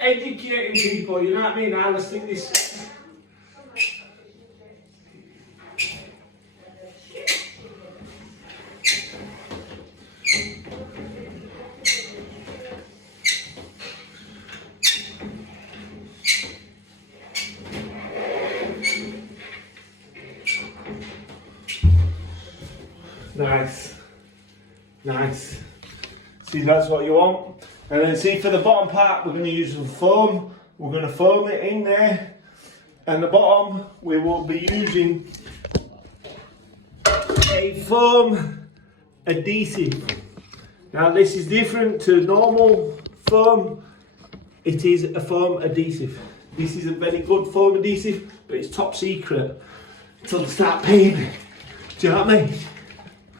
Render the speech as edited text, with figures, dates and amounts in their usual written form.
educating people, you know what I mean? I just think this. Nice, nice. See, that's what you want. And then see, for the bottom part, we're going to use some foam. We're going to foam it in there. And the bottom, we will be using a foam adhesive. Now, this is different to normal foam. It is a foam adhesive. This is a very good foam adhesive, but it's top secret until they start paying me. Do you know what I mean?